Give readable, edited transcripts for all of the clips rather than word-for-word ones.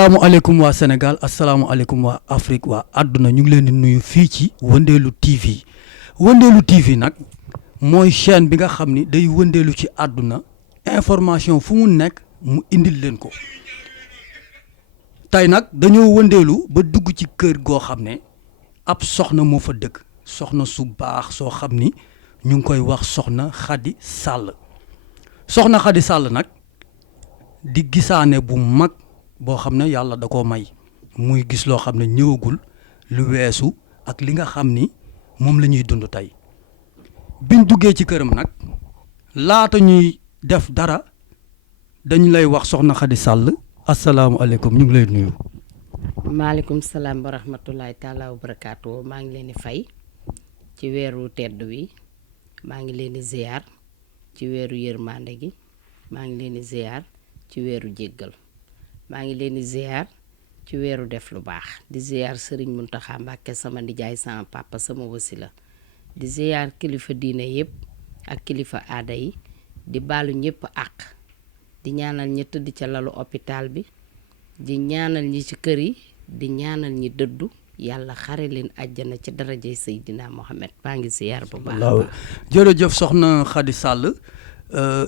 asalaamaaleykum waa Sénégal asalaamaaleykum waa Afrique waa àdduna ñu ngi leen di nuyu fii ci Wëndeelu TV Wëndeelu TV nag mooy chaîne bi nga xam ni day wëndeelu ci àdduna information fu mu nekk mu indil leen ko tey nag dañoo wëndeelu ba dugg ci kër goo xam ne ab soxna moo fa dëkk soxna su baax soo xam ni ñu ngi koy wax soxna Khady Sall soxna Khady Sall nag di gisaane bu mag boo xam ne yàlla da koo may muy gis loo xam ne ñëwagul lu weesu ak li nga xam ni moom la ñuy dund tey biñ duggee ci këram nag laata ñuy def dara dañu lay wax soxna Khady Sall asalaamualeykum ñu ngi lay nuyu. maaleykum salaam wa rahmatulahi taala wa barakaatu maa ngi leen di fay ci weeru tedd wi maa ngi leen di ziar ci weeru yërmande gi maa ngi leen di ziar ci weeru jéggal maa ngi leen di ziar ci weeru def lu baax di ziar Serigne Mountakha Mbacké sama nijaay sama papa sama wasila di ziar kilifa diine yëpp ak kilifa aada yi di baalu ñëpp àq di ñaanal ñi tëdd ca lalu hôpital bi di ñaanal ñi ci kër yi di ñaanal ñi dëddu yàlla xare leen àjjana ci darajay Seydina Mohamed maa ngi ziar bu baax a baax. jërëjëf soxna Khady Sall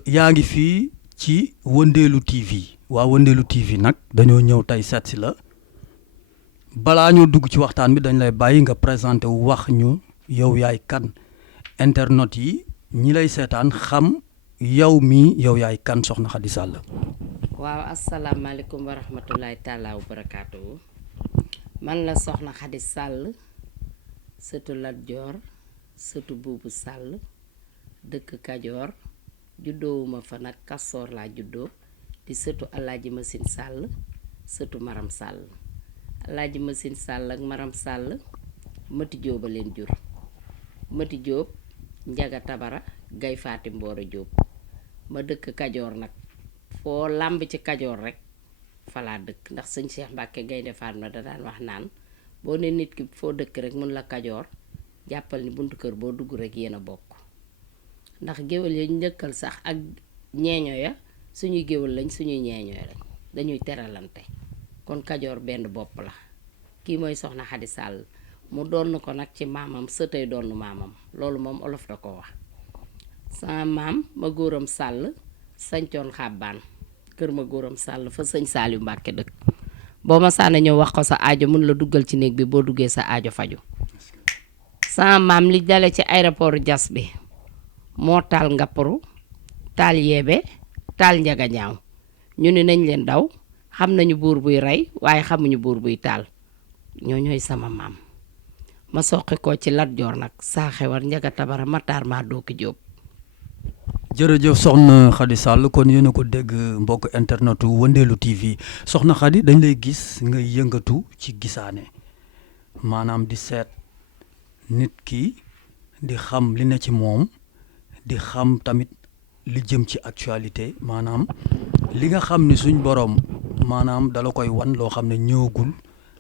yaa ngi fii ci Wëndeelu TV waa Wëndeelu TV nag dañoo ñëw tey seet si la balaa ñoo dugg ci waxtaan bi dañ lay bàyyi nga présenté wu wax ñu yow yaay kan internet yi ñi lay seetaan xam yow mii yow yaay kan soxna Khady Sall. waaw asalaamaaleykum wa rahmatulahi taala wa barakaatu man la soxna Khady Sall sëtu Lat Joor sëtu Buubu Sall dëkk Kajoor juddoowuma fa nag Kastoor laa juddoo di sëtu Alaaji Masin Sall sëtu Maram Sall Alaaji Masin Sall ak Maram Sall Mati Jóob a leen jur Mati Jóob Njaga Tabara Gay Faati Mboora Jóob ma dëkk Kajoor nag foo làmb ci Kajoor rek falaa dëkk ndax sëñ Cheikh Mbàkke Gaynde Fatma da daan wax naan boo ne nit ki foo dëkk rek mun la Kajoor jàppal ni buntu kër boo dugg rek yéen a bokk ndax géwél ya njëkkal sax ak ñeeño ya suñuy géwél lañ suñuy ñeeño lañ dañuy teralante kon Kajoor benn bopp la kii mooy soxna Khady Sall mu donn ko nag ci maamam sëtay donn maamam loolu moom olof da ko wax sama maam ma góoram Sall sañcoon xàbbaan kër ma góoram Sall fa sëñ Saaliw Mbàkke dëkk boo ma sànna ñëw wax ko sa aajo mun la duggal ci néeg bi boo duggee sa aajo faju sama maam li dale ci aéroport Diass bi moo taal ngapparu taal yeebe taal njaga ñaaw ñu ne nañ leen daw xam nañu buur buy rey waaye xamuñu buur buy taal ñooy sama maam ma soqi ko ci Lat Joor nag saa xewar Njaga Tabara Mataar maa dooki Jóob. jërëjëf soxna Khady Sall kon yéen a ko dégg mbokk internetu Wëndeelu TV soxna Khady dañ lay gis nga yëngatu ci gisaane maanaam di seet nit ki di xam li ne ci moom di xam tamit li jëm ci actualité maanaam li nga xam ne suñ boroom maanaam dala koy wan loo xam ne ñëwagul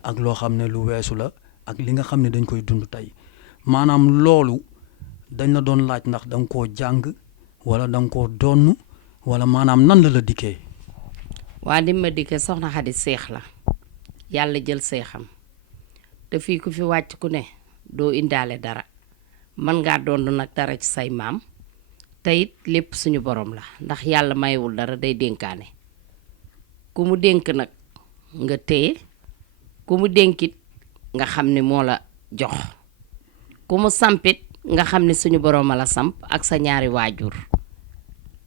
ak loo xam ne lu weesu la ak li nga xam ne dañ koy dund tey maanaam loolu dañ la doon laaj ndax da nga koo jàng wala da nga koo donn wala maanaam nan la dikkee. waa di ma dikkee soxna Khady seex la yàlla jël seexam te fii ku fi wàcc ku ne doo indaale dara mën ngaa doon nag dara ci say maam te it lépp suñu borom la ndax yàlla mayewul dara day dénkaane ku mu dénk nag nga téye ku mu dénkit nga xam ne moo la jox ku mu sampit nga xam ne suñu borom a la samp ak sa ñaari waajur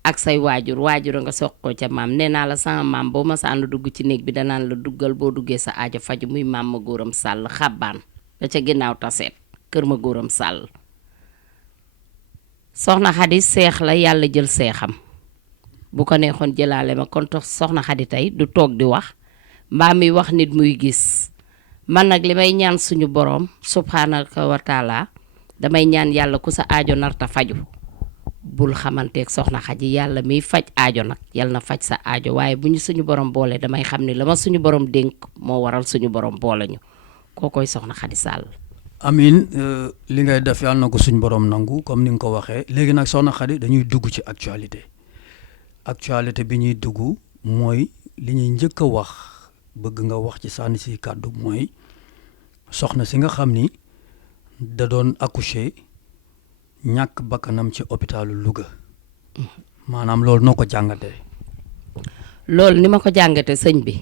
ak say waajur nga soq ko ca maam nee naa la sama maam boo ma sànn dugg ci néeg bi danaan la duggal boo duggee sa aajo faju muy maam ma góoram Sall xàbbaan da ca ginnaaw taseet kër ma góoram Sall soxna Khady seex la yàlla jël seexam bu ko neexoon jëlaale ma kon tax soxna Khady tey du toog di wax mbaa muy wax nit muy gis man nag li may ñaan suñu borom subhaanahu wa taala damay ñaan yàlla ku sa aajo narta faju bul xamanteeg soxna Khady yàlla miy faj aajo nag yàlla na faj sa aajo waaye bu ñu suñu borom boole damay xam ne la ma suñu borom dénk moo waral suñu borom boole ñu kookoy soxna Khady Sall. amiin li ngay def yàlla na ko suñu borom nangu comme ni nga ko waxee léegi nag soxna Khady dañuy dugg ci actualité bi ñuy dugg mooy li ñuy njëkk a wax bëgg nga wax ci sànni si kàddu mooy soxna si nga xam ni da doon accoucher ñàkk bakkanam ci hôpitalu Louga maanaam loolu noo ko jàngatee. loolu ni ma ko jàngate sëñ bi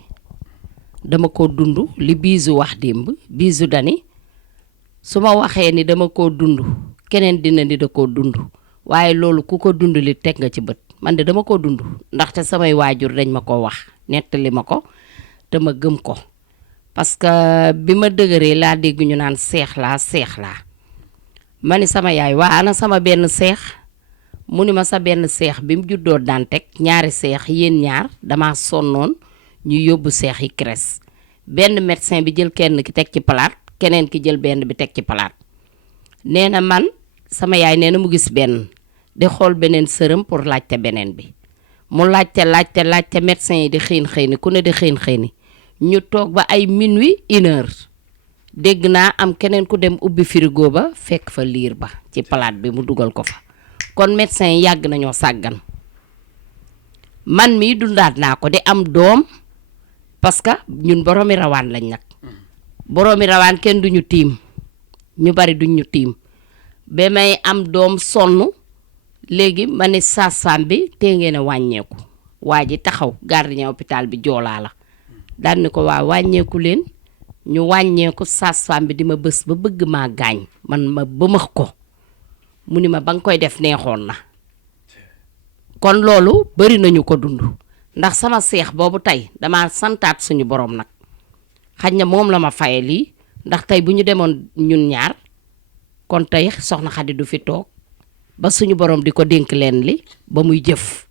dama ko dund li biisu wax démb biisu dani su ma waxee ni dama koo dund keneen dina ni da koo dund waaye loolu ku ko dund li teg nga ci bët man de dama koo dund ndaxte samay waajur dañ ma ko wax nettali ma ko te ma gëm ko parce que bi ma dëgëree laa dégg ñu naan seex laa ma ni sama yaay waa ana sama benn seex mu ni ma sa benn seex bi mu juddoo daan teg ñaari seex yéen ñaar dama sonnoon ñu yóbbu seex yi CRES benn médecin bi jël kenn ki teg ci palaat keneen ki jël benn bi teg ci palaat nee na man sama yaay nee na mu gis benn di xool beneen sërëm pour laajte beneen bi mu laajte médecin yi di xëy ni ku ne di xëy ni ñu toog ba ay minuit 1h dégg naa am keneen ku dem ubbi frigo ba fekk fa liir ba ci palaat bi mu dugal ko fa kon médecin yi yàgg nañoo sàggan man mii dundaat naa ko di am doom parce que ñun boroomi rawaan lañ nag boroomi rawaan kenn duñu tiim ñu bari duñu tiim ba may am doom sonn léegi ma ne sage-femme bi tee ngeen a wàññeeku waa ji taxaw gardien hôpital bi joolaa la daan ni ko waa wàññeeku leen ñu wàññeeku sage-femme bi di ma bës ba bëgg maa gaañ man ma bëmax ko mu ni ma ba nga koy def neexoon na kon loolu bari nañu ko dund ndax sama seex boobu tey dama santaat suñu borom nag xaj na moom la ma faye lii ndax tey bu ñu demoon ñun ñaar kon tey soxna Xadi du fi toog ba suñu borom di ko dénk leen li ba muy jëf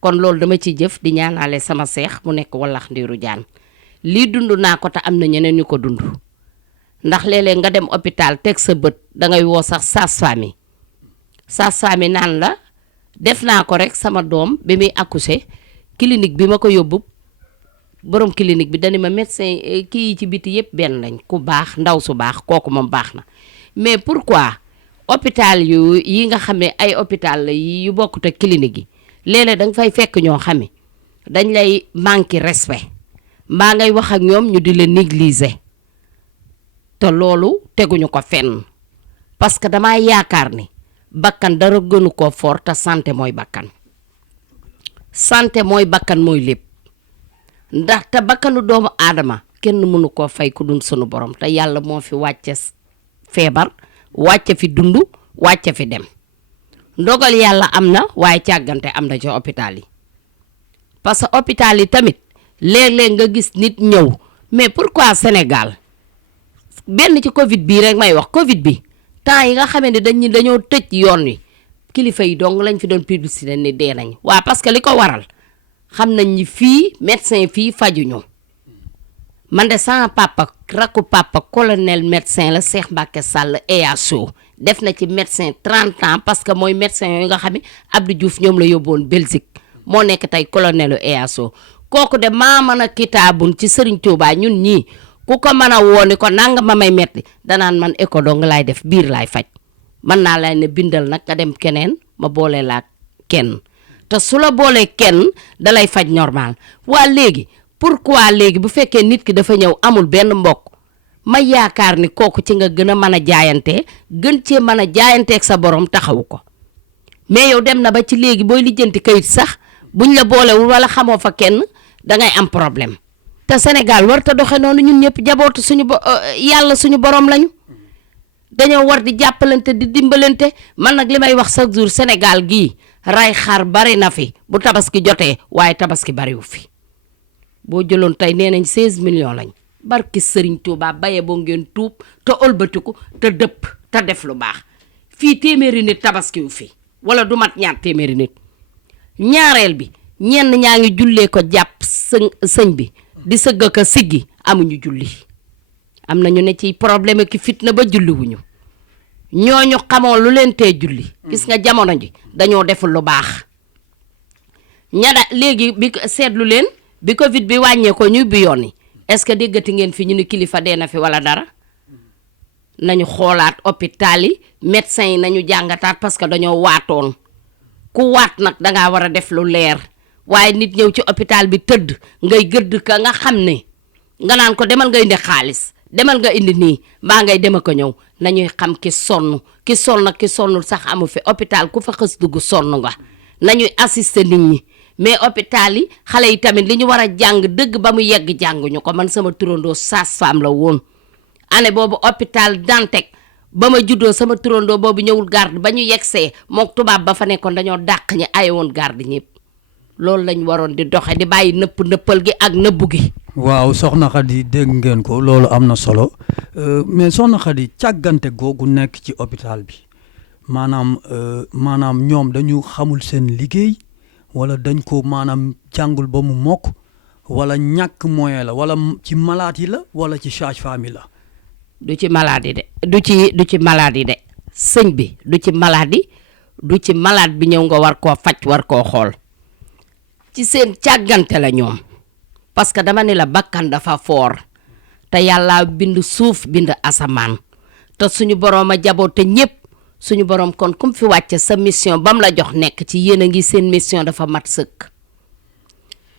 kon loolu dama ciy jëf di ñaanaale sama seex mu nekk wallax ndiiru jaan lii dund naa ko te am na ñeneen ñu ko dund ndax léeg-léeg nga dem hôpital teg sa bët dangay woo sax sage-femme yi naan la def naa ko rek sama doom bi muy accoucher clinique bi ma ko yóbbu borom clinique bi dañu ma médecin kii yi ci biti yëpp benn lañ ku baax ndaw su baax kooku moom baax na mais pourquoi hôpital yi nga xam ne ay hôpital la yu bokkut ak clinique yi léeg-léeg da nga fay fekk ñoo xam ne dañ lay manquer respect mbaa ngay wax ak ñoom ñu di la négliger te loolu teguñu ko fenn parce que damaa yaakaar ni bakkan dara gënu ko fort te santé mooy bakkan mooy lépp ndaxte bakkanu doomu aadama kenn mënu koo fay ku dun sunu borom te yàlla moo fi wàcce feebar wàcce fi dund wàcce fi dem ndogal yàlla am na waaye càggante am na ci hôpital yi parce que hôpital yi tamit léeg-léeg nga gis nit ñëw mais pourquoi Sénégal benn ci Covid bii rek may wax Covid bi temps yi nga xamee ne dañoo tëj yoon wi kilifa yi dong lañ fi doon publicité ni dee nañ waaw parce que li ko waral xam nañ ni fii médecin fii fajuñu man de sama papa rakku papa colonel médecin la Cheikh Mbacké Sall EASO def na ci médecin 30 ans parce que mooy médecin yooyu nga xam ne Abdou Diouf ñoom la yóbboon Belgique moo nekk tey colonelu EASO kooku de maa mën a kitaabun ci Serigne Touba ñun ñii ku ko mën a wooni ko nanga ma may metti danaan man éco dong laay def biir laay faj mën naa lay ne bindal nag nga dem keneen ma boole laa kenn te su la boolee kenn dalay faj normal waa léegi pourquoi léegi bu fekkee nit ki dafa ñëw amul benn mbokk ma yaakaar ni kooku ci nga gën a mën a jaayante gën cee mën a jaayanteeg sa borom taxawu ko mais yow dem na ba ci léegi booy lijjanti kayit sax buñ la boolewul wala xamoo fa kenn dangay am problème te Sénégal war ta doxe noonu ñun ñëpp jabootu yàlla suñu borom lañu dañoo war di jàppalante di dimbalante man nag li may wax chaque jour Sénégal gii ray xar bari na fi bu tabaski jotee waaye tabaski bariwu fi boo jëloon tey nee nañ 16 millions lañ barki Serigne Touba baye boo ngeen tuub te ëlbatiku te dëpp te def lu baax fii téeméeri nit tabaskiwu fi wala du mat ñaar téeméeri nit ñaareel bi ñenn ñaa ngi jullee ko jàpp sëñ bi di sëgg ko siggi amuñu julli am na ñu ne ci problème ki fitna ba julliwuñu ñooñu xamoo lu leen tee julli gis nga jamono ji dañoo deful lu baax léegi bi seetlu leen bi Covid bi wàññee ko ñu bi yoon yi est-ce que déggati ngeen fi ñu ni kilifa dee na fi wala dara nañu xoolaat hôpital yi médecins yi nañu jàngataat parce que dañoo waatoon ku waat nag dangaa war a def lu leer waaye nit ñëw ci hôpital bi tëdd ngay gëdd ka nga xam ne nga naan ko demal nga indi xaalis demal nga indi nii mbaa ngay dem ko ñëw nañuy xam ki sonn ki sonnul sax amu fi hôpital ku fa xës dugg sonn nga nañuy assister nit ñi mais hôpital yi xale yi tamit li ñu war a jàng dëgg ba mu yegg jànguñu ko. man sama turandoo sage-femme la woon année boobu hôpital Dantec ba ma juddoo sama turandoo boobu ñëwul garde ba ñu yegsee mook tubaab ba fa nekkoon dañoo dàq ñi aye woon garde ñëpp loolu lañ waroon di doxe di bàyyi nëppal gi ak nëbbu gi. waaw soxna Khady dégg ngeen ko loolu am na solo mais soxna Khady càggante googu nekk ci hôpital bi maanaam ñoom dañu xamul seen liggéey wala dañ ko maanaam jàngul ba mu mokk wala ñàkk moyen la wala ci malade yi la wala ci sage-femme yi la. du ci malade yi de du ci malade yi de sëñ bi du ci malade yi du ci malade bi ñëw nga war koo faj war koo xool ci seen càggante la ñoom. parce que dama ne la bakkan dafa foor te yàlla bind suuf bind asamaan te suñu boroom a jaboote ñépp suñu boroom kon kum fi wàcce sa mission bam la jox nekk ci yéen a ngi seen mission dafa mat sëkk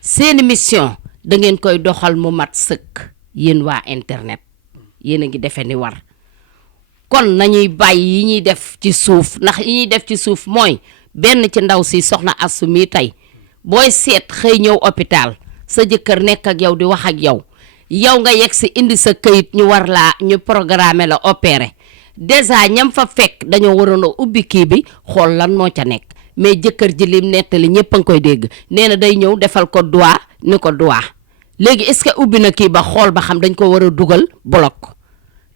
seeni mission da ngeen koy doxal mu mat sëkk yéen waa internet yéen a ngi defe ni war kon nañuy bàyyi yi ñuy def ci suuf ndax yi ñuy def ci suuf mooy benn ci ndaw si soxna Astou mi tey booy seet xëy ñëw hôpital sa jëkkër nekk ak yow di wax ak yow nga yegg si indi sa këyit ñu war laa ñu programmer la opérer déjà ñam fa fekk dañoo waroon a ubbi kii bi xool lan moo ca nekk mais jëkkër ji lim nettali ñëpp a ngi koy dégg nee na day ñëw defal ko doigt ni ko doigt léegi est-ce que ubbi na kii ba xool ba xam dañ ko war a dugal bloc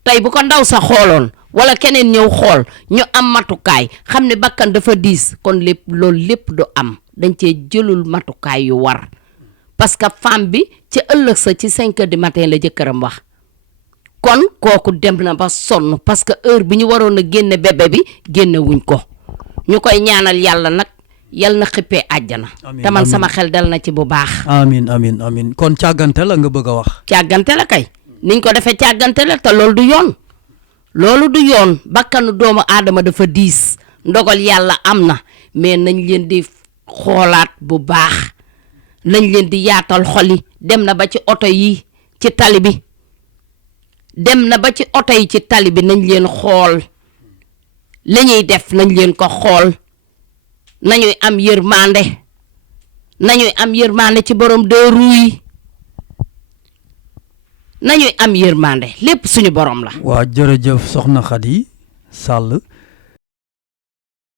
tey bu ko ndaw sa xooloon wala keneen ñëw xool ñu am matukaay xam ne bakkan dafa diis kon loolu lépp du am dañ cee jëlul matukaay yu war. parce que femme bi ci ëllëg sa ci 5 heures du matin la jëkkëram wax kon kooku dem na ba sonn parce que heure bi ñu waroon a génne bébé bi génne wuñ ko ñu koy ñaanal yàlla nag yal na xippee àjjana. te man sama xel dal na ci bu baax. amiin kon càggante la nga bëgg a wax. càggante la kay niñ ko defee càggante la te loolu du yoon bakkanu doomu aadama dafa diis ndogal yàlla am na mais nañ leen di xoolaat bu baax. nañ leen di yaatal xol yi dem na ba ci oto yi ci tali bi nañ leen xool li ñuy def nañ leen ko xool nañuy am yërmande ci borom deux roues yi nañuy am yërmande lépp suñu borom la. waa jërëjëf soxna Khady Sall